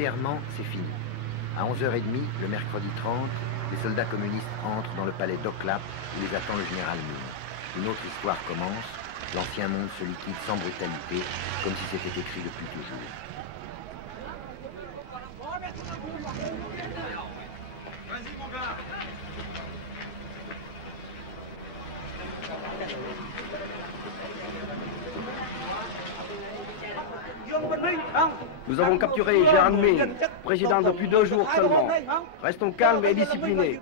Militairement, c'est fini. À 11h30, le mercredi 30, les soldats communistes entrent dans le palais d'Oklap où les attend le général Mine. Une autre histoire commence. L'ancien monde se liquide sans brutalité, comme si c'était écrit depuis toujours. Nous avons capturé Gérard Mine, président depuis 2 jours seulement. Restons calmes et disciplinés.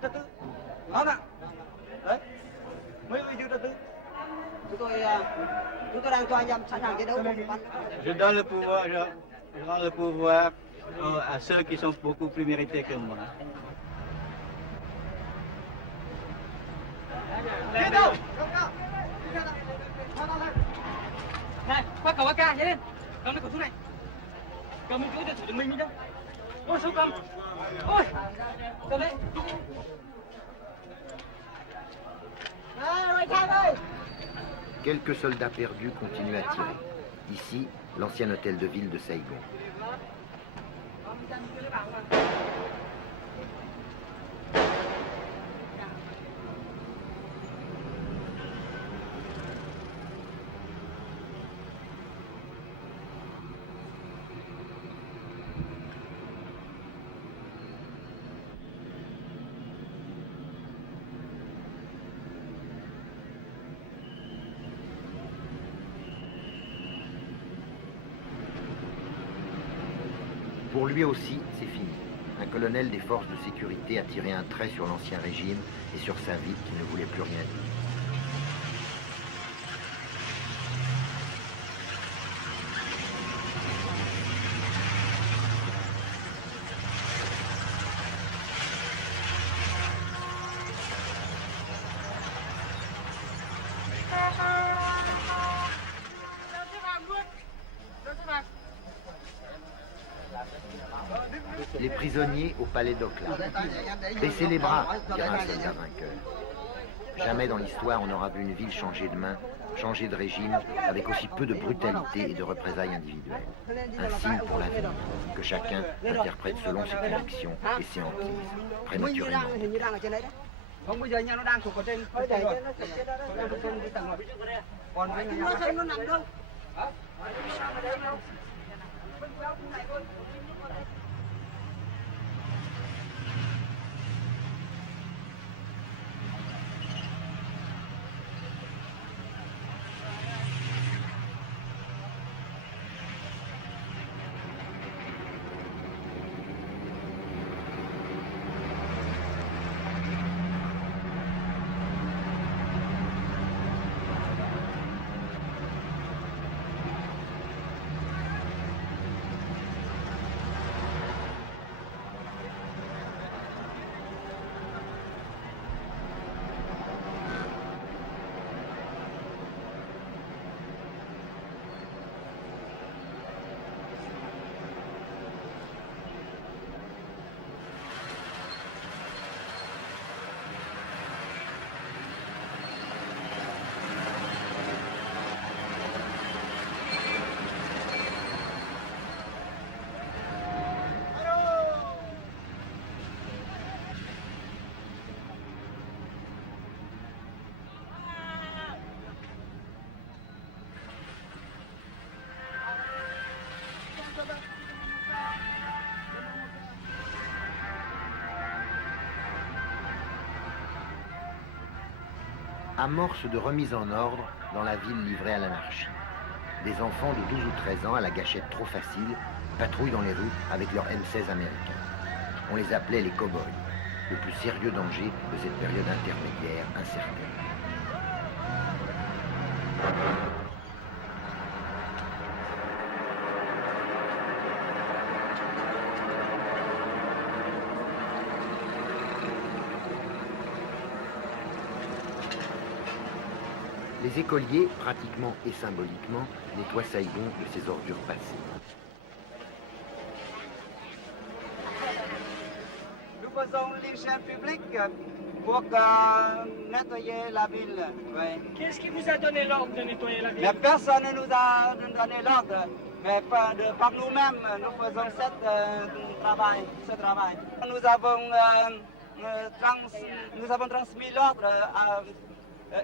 Je donne le pouvoir à ceux qui sont beaucoup plus mérités que moi. Này, bác cầu AK nhanh lên. Cầm lấy khẩu súng này. Cầm lên chỗ điện thoại của mình đi đâu. Ôi sao cầm. Ôi. Cầm lấy. Quelques soldats perdus continuent à tirer. Ici, l'ancien hôtel de ville de Saigon. Pour lui aussi, c'est fini. Un colonel des forces de sécurité a tiré un trait sur l'ancien régime et sur sa vie qui ne voulait plus rien dire. Les prisonniers au palais d'Oklap. Baissez les bras, dira un soldat vainqueur. Jamais dans l'histoire on n'aura vu une ville changer de main, changer de régime, avec aussi peu de brutalité et de représailles individuelles. Un signe pour l'avenir, que chacun interprète selon ses convictions et ses hantises, prématurément. Không, bây giờ nha, nó đang thuộc ở trên rồi. Còn nó xem nó nằm đâu. Amorce de remise en ordre dans la ville livrée à l'anarchie. Des enfants de 12 ou 13 ans à la gâchette trop facile patrouillent dans les rues avec leurs M16 américains. On les appelait les cow-boys, le plus sérieux danger de cette période intermédiaire incertaine. Les écoliers, pratiquement et symboliquement, nettoient Saigon de ses ordures passées. Nous faisons l'hygiène publique pour nettoyer la ville. Oui. Qu'est-ce qui vous a donné l'ordre de nettoyer la ville? Mais personne ne nous a donné l'ordre. Mais par nous-mêmes, nous faisons ce travail. Nous avons transmis l'ordre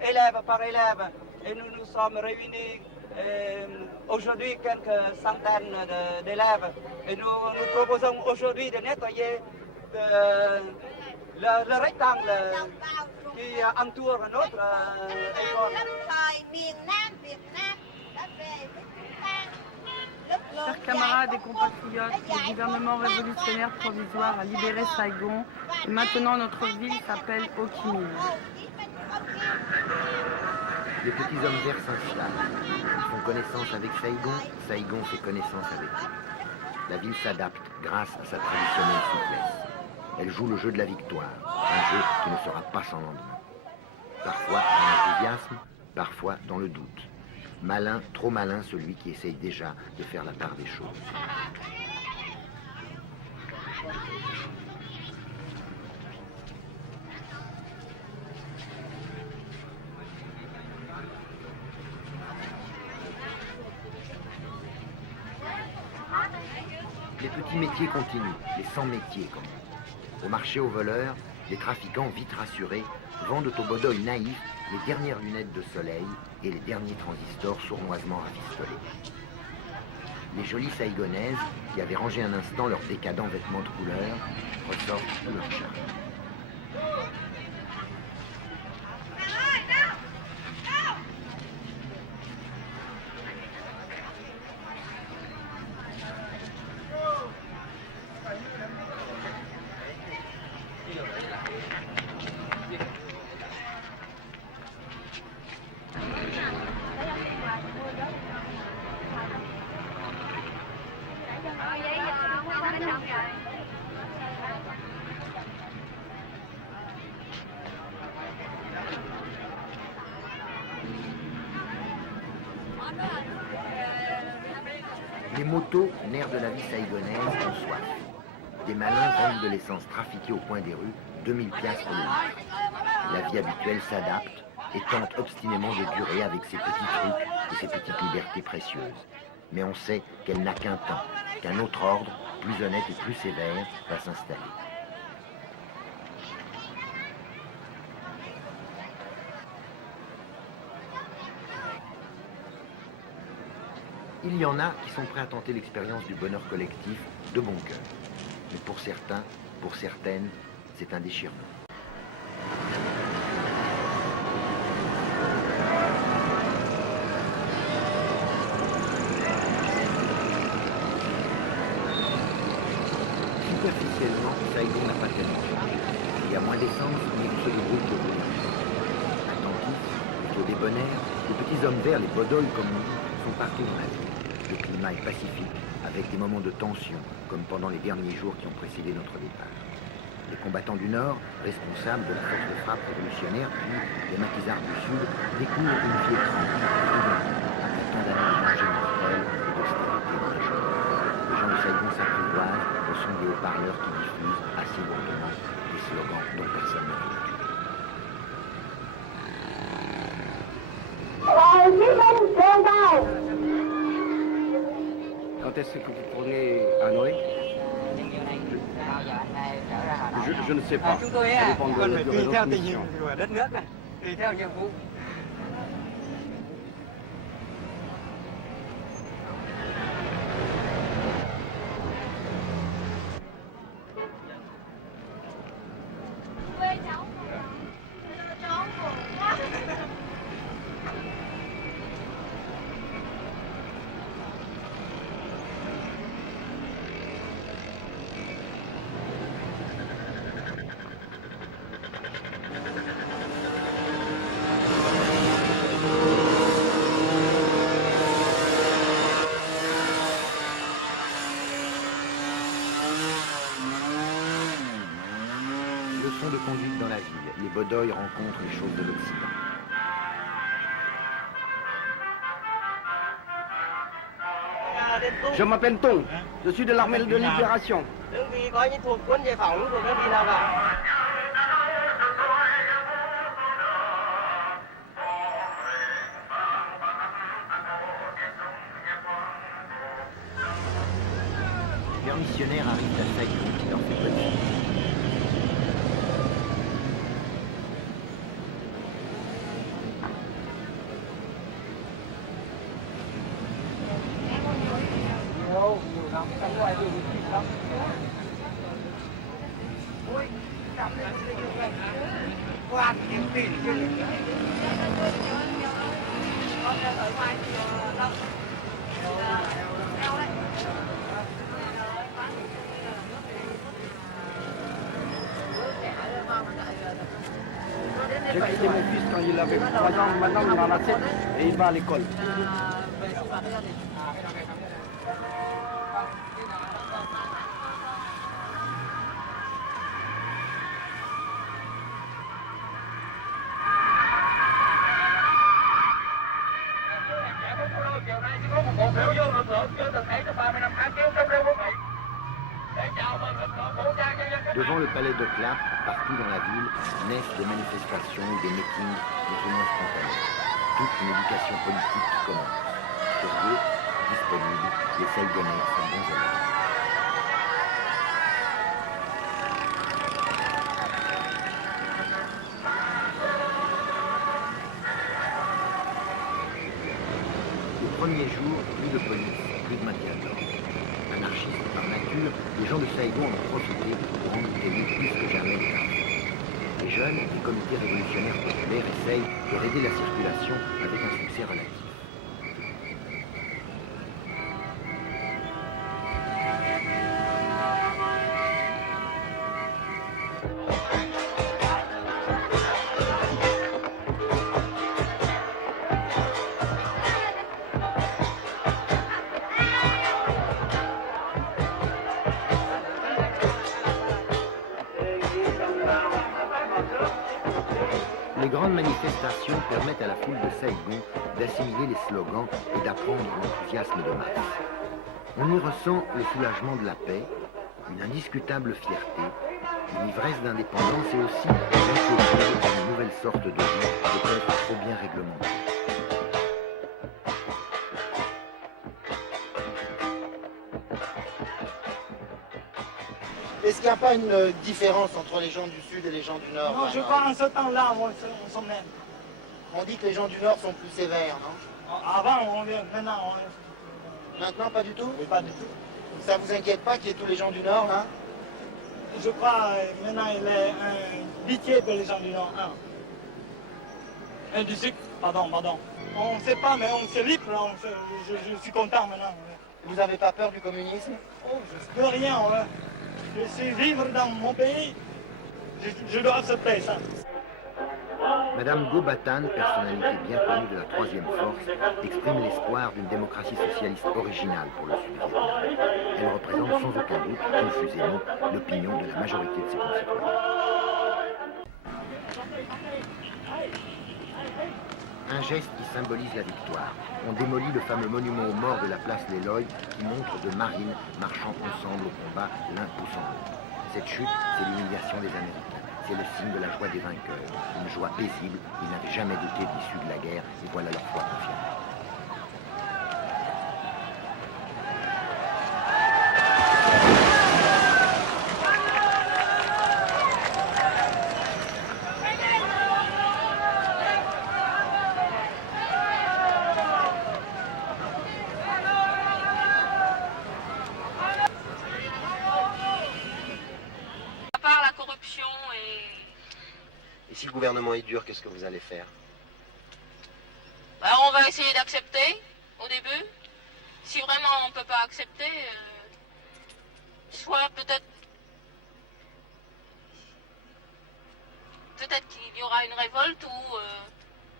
élève par élève et nous nous sommes réunis aujourd'hui quelques centaines d'élèves et nous proposons aujourd'hui de nettoyer le rectangle qui entoure notre école. Chers camarades et compatriotes, le gouvernement révolutionnaire provisoire a libéré Saigon et maintenant notre ville s'appelle Ho Chi Minh. Les petits hommes verts s'installent. Ils font connaissance avec Saigon, Saigon fait connaissance avec eux. La ville s'adapte grâce à sa traditionnelle souplesse. Elle joue le jeu de la victoire, un jeu qui ne sera pas sans lendemain. Parfois dans l'enthousiasme, parfois dans le doute. Malin, trop malin celui qui essaye déjà de faire la part des choses. Les petits métiers continuent, les 100 métiers comme on. Au marché aux voleurs, les trafiquants vite rassurés vendent aux bodoïs naïfs les dernières lunettes de soleil et les derniers transistors sournoisement rafistolés. Les jolies Saigonaises, qui avaient rangé un instant leurs décadents vêtements de couleur, ressortent tout leur charme. Les motos, nerfs de la vie saïgonaise, ont soif. Des malins vendent de l'essence trafiquée au coin des rues, 2000 piastres le litre. La vie habituelle s'adapte et tente obstinément de durer avec ses petits trucs et ses petites libertés précieuses. Mais on sait qu'elle n'a qu'un temps, qu'un autre ordre, plus honnête et plus sévère, va s'installer. Il y en a qui sont prêts à tenter l'expérience du bonheur collectif de bon cœur. Mais pour certains, pour certaines, c'est un déchirement. Superficiellement, Saigon n'a pas tellement changé. Il y a moins d'essence, mais il se débrouille de rouler. Attentifs, plutôt débonnaires, les petits hommes verts, les bodoles comme nous, sont partout dans la ville. Le climat est pacifique, avec des moments de tension, comme pendant les derniers jours qui ont précédé notre départ. Les combattants du Nord, responsables de la force de frappe révolutionnaire, puis les maquisards du Sud, découvrent une vie étrange, après tant d'années de danger mortel et d'austérité dans la journée. Les gens de Saigon s'apprivoisent au son des haut-parleurs qui diffusent, assez lourdement, des slogans dont personne n'a vécu. Quand est-ce que vous tournez à Hanoï? Je ne sais pas. Chúng tôi Ça dépend de còn la phải durée tùy de theo notre tình hình mission. của đất nước này, tùy theo nhiệm vụ. Leçon de conduite dans la ville. Les bodoïs rencontrent les choses de l'Occident. Je m'appelle Tong. Je suis de l'armée de libération. Đơn vị coi như thuộc quân giải phóng của đơn vị nào cả. J'ai quitté mon fils quand il avait 3 ans, maintenant il en a 7 et il va à l'école. Devant le palais d'Oclap, partout dans la ville, naissent des manifestations ou des meetings plus ou moins spontanés. Toute une éducation politique qui commence. Curieux, disponible, les Saïgonais sont bons élèves. Le premier jour, plus de police, plus de maintien de l'ordre. Anarchistes par nature, les gens de Saïgon en ont profité pour embouteiller plus que jamais les trafics. Les jeunes, les comités révolutionnaires populaires essayent de raider la circulation avec un succès relatif. Les grandes manifestations permettent à la foule de Saïgon d'assimiler les slogans et d'apprendre l'enthousiasme de masse. On y ressent le soulagement de la paix, une indiscutable fierté, une ivresse d'indépendance et aussi l'inquiétude d'une nouvelle sorte de vie peut-être trop bien réglementée. Est-ce qu'il n'y a pas une différence entre les gens du Sud et les gens du Nord? Non, je crois en ce temps-là, on s'en même. On dit que les gens du Nord sont plus sévères, non? Avant, maintenant, Maintenant, pas du tout? oui, pas du tout. Ça vous inquiète pas qu'il y ait tous les gens du Nord, là? Je crois maintenant il est un pitié pour les gens du Nord. Un du Sud, pardon. On ne sait pas, mais on se libre, je suis content maintenant. Vous n'avez pas peur du communisme? Oh, je ne peux rien, ouais. Je suis libre dans mon pays, je dois accepter ça. Madame Gobatan, personnalité bien connue de la troisième force, exprime l'espoir d'une démocratie socialiste originale pour le Sud-Vietnam. Elle représente sans aucun doute, confusément, l'opinion de la majorité de ses concitoyens. Un geste qui symbolise la victoire. On démolit le fameux monument aux morts de la place Leloy qui montre deux marines marchant ensemble au combat, l'un poussant l'autre. Cette chute, c'est l'humiliation des Américains. C'est le signe de la joie des vainqueurs. Une joie paisible. Ils n'avaient jamais douté de l'issue de la guerre et voilà leur foi confirmée. Et si le gouvernement est dur, qu'est-ce que vous allez faire? Ben, on va essayer d'accepter au début. Si vraiment on ne peut pas accepter, soit peut-être qu'il y aura une révolte ou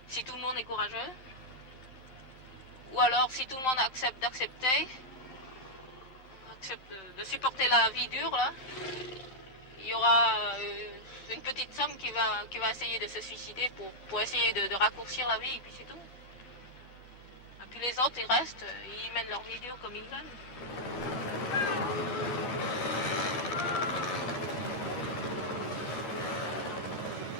si tout le monde est courageux. Ou alors si tout le monde accepte d'accepter, de supporter la vie dure là, il y aura une petite somme qui va essayer de se suicider pour essayer de raccourcir la vie, et puis c'est tout. Et puis les autres, ils restent, ils mènent leur vie dure comme ils veulent.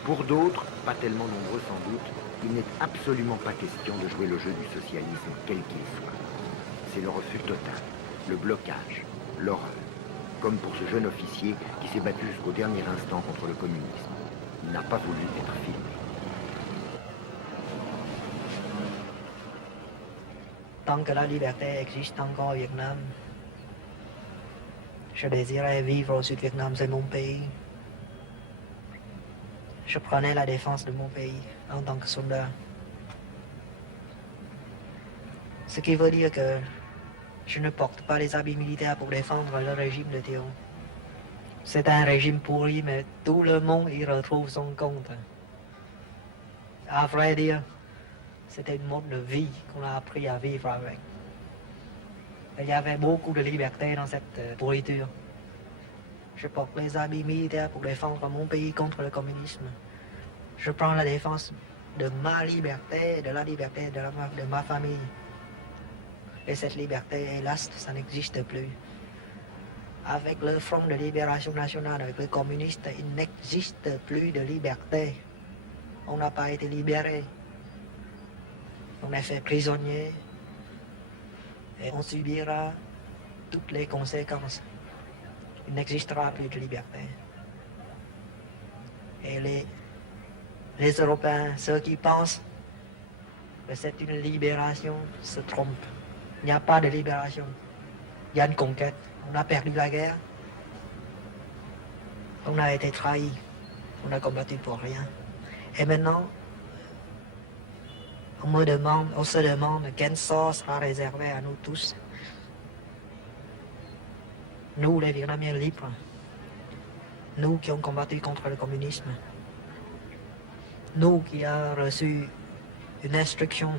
Pour d'autres, pas tellement nombreux sans doute, il n'est absolument pas question de jouer le jeu du socialisme, quel qu'il soit. C'est le refus total, le blocage, l'horreur. Comme pour ce jeune officier qui s'est battu jusqu'au dernier instant contre le communisme. Il n'a pas voulu être filmé. Tant que la liberté existe encore au Vietnam, Je désirais vivre au Sud-Vietnam, c'est mon pays. Je prenais la défense de mon pays en tant que soldat. Ce qui veut dire que je ne porte pas les habits militaires pour défendre le régime de Thieu. C'est un régime pourri, mais tout le monde y retrouve son compte. À vrai dire, c'était une mode de vie qu'on a appris à vivre avec. Il y avait beaucoup de liberté dans cette pourriture. Je porte les habits militaires pour défendre mon pays contre le communisme. Je prends la défense de ma liberté, de la liberté de ma famille. Et cette liberté, hélas, ça n'existe plus. Avec le Front de Libération Nationale, avec les communistes, il n'existe plus de liberté. On n'a pas été libéré. On est fait prisonnier. Et on subira toutes les conséquences. Il n'existera plus de liberté. Et les Européens, ceux qui pensent que c'est une libération, se trompent. Il n'y a pas de libération. Il y a une conquête. On a perdu la guerre. On a été trahis. On a combattu pour rien. Et maintenant, on se demande quel sort sera réservé à nous tous. Nous, les Vietnamiens libres. Nous qui avons combattu contre le communisme. Nous qui avons reçu une instruction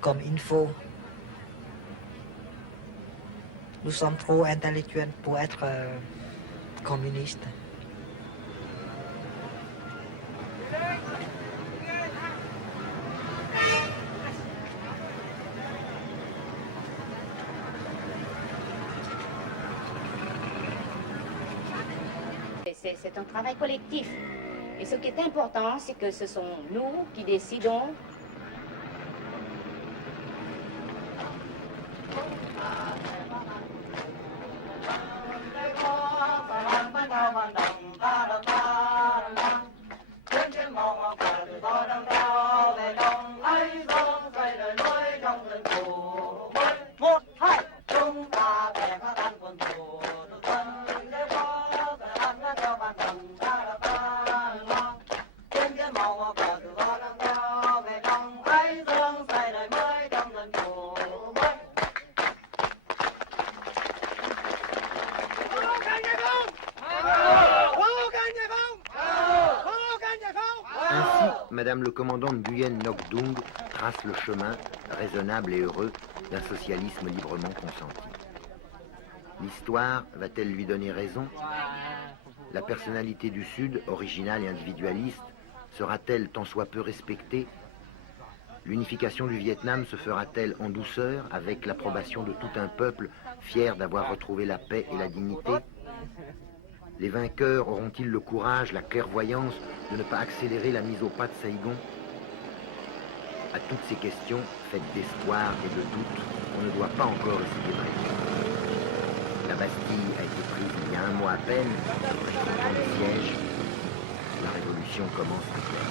comme il faut. Nous sommes trop intellectuels pour être communistes. C'est un travail collectif. Et ce qui est important, c'est que ce sont nous qui décidons. Madame le commandant Nguyen Ngoc Dung trace le chemin, raisonnable et heureux, d'un socialisme librement consenti. L'histoire va-t-elle lui donner raison? La personnalité du Sud, originale et individualiste, sera-t-elle tant soit peu respectée? L'unification du Vietnam se fera-t-elle en douceur, avec l'approbation de tout un peuple fier d'avoir retrouvé la paix et la dignité? Les vainqueurs auront-ils le courage, la clairvoyance de ne pas accélérer la mise au pas de Saigon? À toutes ces questions, faites d'espoir et de doute, on ne doit pas encore essayer de répondre. La Bastille a été prise il y a un mois à peine, dans le siège, la révolution commence à faire.